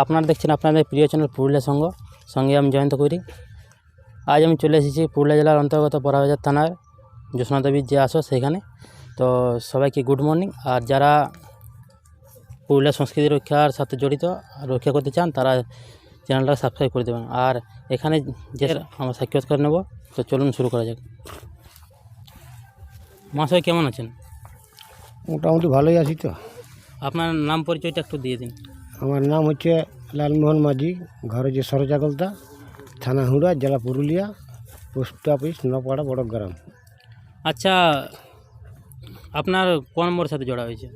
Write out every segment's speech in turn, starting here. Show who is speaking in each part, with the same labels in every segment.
Speaker 1: আপনারা দেখছেন আপনাদের প্রিয় চ্যানেল পুরুলিয়া সংঘ সঙ্গে আমি জয়ন্ত করি। আজ আমি চলে এসেছি পুরুলিয়া জেলার অন্তর্গত বড়াবাজার থানার দেবীর যে আসো সেখানে তো সবাইকে গুড মর্নিং। আর যারা পুরুলিয়া সংস্কৃতি রক্ষার সাথে জড়িত রক্ষা করতে চান তারা চ্যানেলটা সাবস্ক্রাইব করে দেবেন। আর এখানে যে আমরা সাক্ষাৎকার নেব তো চলুন শুরু করা যাক। মহাশয় কেমন আছেন?
Speaker 2: মোটামুটি ভালোই আছি তো।
Speaker 1: আপনার নাম পরিচয়টা একটু দিয়ে দিন।
Speaker 2: আমার নাম হচ্ছে লালমোহন মাঝি ঘর যে সরজাগলতা থানা হুড়া জেলা পুরুলিয়া পোস্ট অফিস নপাড়া বড় গ্রাম
Speaker 1: আচ্ছা আপনার কোন নম্বরের সাথে জড়া হয়েছে?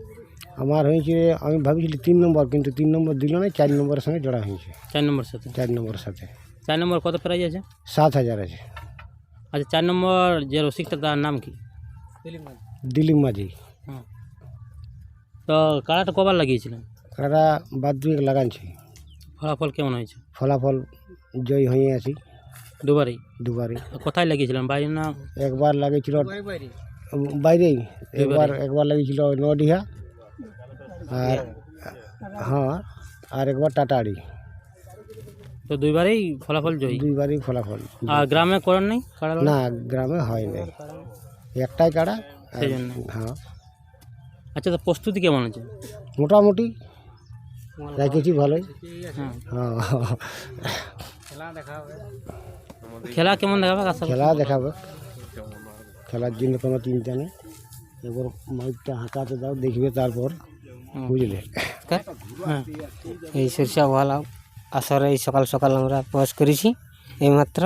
Speaker 2: আমার হয়েছে আমি ভাবছিলি তিন নম্বর কিন্তু তিন নম্বর দিল না চার নম্বরের সঙ্গে জড়া হয়েছে।
Speaker 1: চার নম্বর সাথে?
Speaker 2: চার নম্বরের সাথে।
Speaker 1: চার নম্বর কত প্রাইজ আছে?
Speaker 2: সাত হাজার আছে।
Speaker 1: আচ্ছা চার নম্বর যে রসিকটা তার নাম কি?
Speaker 2: দিলীপ মাঝি।
Speaker 1: হুম। তো কাড়াটা কবার লাগিয়েছিলেন?
Speaker 2: কারা বাদ দুয়েক লাগানছি
Speaker 1: ফলাফল কেমন হয়েছে?
Speaker 2: ফলাফল জয় হয়ে আছি।
Speaker 1: দুবারই?
Speaker 2: দুবারে
Speaker 1: কোথায় লাগিয়েছিলাম বাইরে না?
Speaker 2: একবার লাগিয়েছিল বাইরেই। একবার একবার লাগিয়েছিল নডিহা আর হ্যাঁ আর একবার টাটাড়ি
Speaker 1: তো দুইবারেই ফলাফল জয়ী?
Speaker 2: দুইবারই ফলাফল।
Speaker 1: আর গ্রামে করেন নাই?
Speaker 2: না গ্রামে হয় নাই। একটাই কাড়া
Speaker 1: সেই জন্য।
Speaker 2: হ্যাঁ।
Speaker 1: আচ্ছা তো প্রস্তুতি কেমন আছে?
Speaker 2: মোটামুটি রেখেছি ভালোই?
Speaker 1: হ্যাঁ।
Speaker 2: হ্যাঁ।
Speaker 1: খেলা কেমন দেখাবে
Speaker 2: খেলা দেখাবে। খেলার জন্য কোনো চিন্তা নেই এবার মাইকটা হাঁকাতে দাও দেখবে তারপর। বুঝলে?
Speaker 1: হ্যাঁ।
Speaker 3: এই সরিষা ভালো আসরে এই সকাল সকাল আমরা প্রবেশ করেছি এইমাত্র?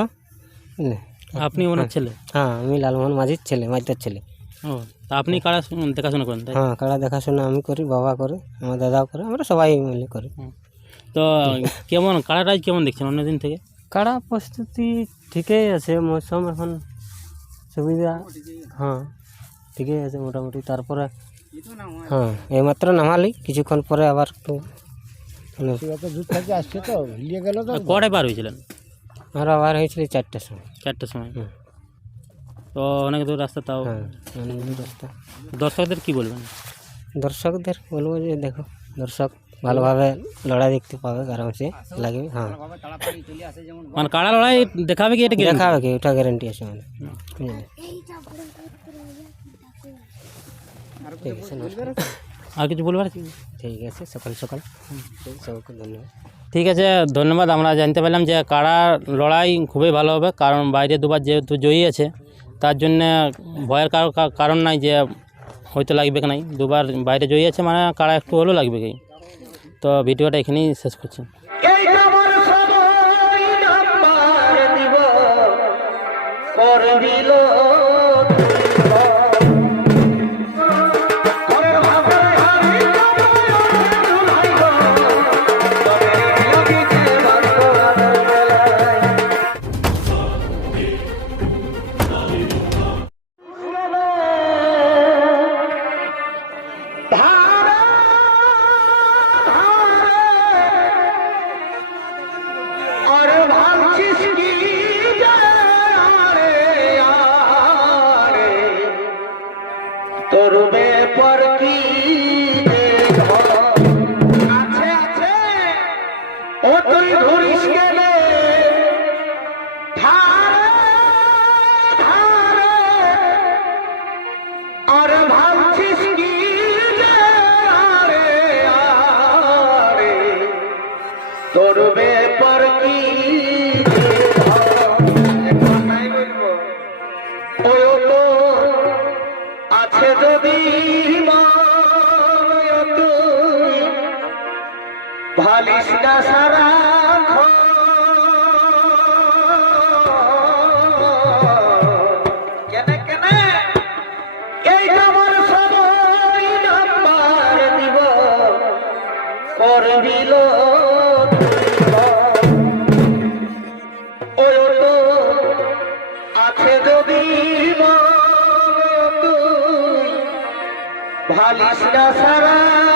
Speaker 1: আপনি ওনার ছেলে?
Speaker 3: হ্যাঁ আমি লালমোহন মাঝির ছেলে মাঝির ছেলে।
Speaker 1: ও। তা আপনি কারা দেখাশোনা করেন তাই?
Speaker 3: হ্যাঁ কাড়া দেখাশোনা আমি করি বাবা করে আমার দাদাও করে আমরা সবাই মিলে করি।
Speaker 1: তো কেমন কাড়াটাই কেমন দেখছেন অন্যদিন থেকে?
Speaker 3: কাড়া প্রস্তুতি ঠিকই আছে মৌসুম এখন সুবিধা হ্যাঁ ঠিকই আছে মোটামুটি তারপরে হ্যাঁ এইমাত্র নামালি কিছুক্ষণ পরে আবার মানে
Speaker 2: তো
Speaker 1: আর কটায় বার হয়েছিলেন?
Speaker 3: আমরা আবার হয়েছিল চারটার সময়।
Speaker 1: চারটার সময়।
Speaker 3: হুম।
Speaker 1: তো অনেক দূর রাস্তা তাও।
Speaker 3: হ্যাঁ অনেক দূর রাস্তা।
Speaker 1: দর্শকদের কি বলবেন?
Speaker 3: দর্শকদের বলব যে দেখো দর্শক ভালোভাবে লড়াই দেখতে পাবে আরামসে লাগবে হ্যাঁ।
Speaker 1: মানে কাড়া লড়াই দেখাবে কি এটা কি?
Speaker 3: দেখাবে কি ওটা গ্যারেন্টি আছে মানে? ঠিক আছে
Speaker 1: আর কিছু বলবার?
Speaker 3: ঠিক আছে সকাল সকাল। ঠিক, সবাইকে ধন্যবাদ।
Speaker 1: ঠিক আছে ধন্যবাদ। আমরা জানতে পারলাম যে কাড়া লড়াই খুবই ভালো হবে কারণ বাইরে দুবার যেহেতু জয়ী আছে তার জন্যে ভয়ের কারও কারণ নাই যে হয়তো লাগবে নাই। দুবার বাইরে জয়ী আছে মানে কারা একটু হলেও লাগবে তো ভিডিওটা এখানেই শেষ করছি।
Speaker 4: তরুবে পর কি? আছে যদি ভালিস না সারা ভালিস না সারা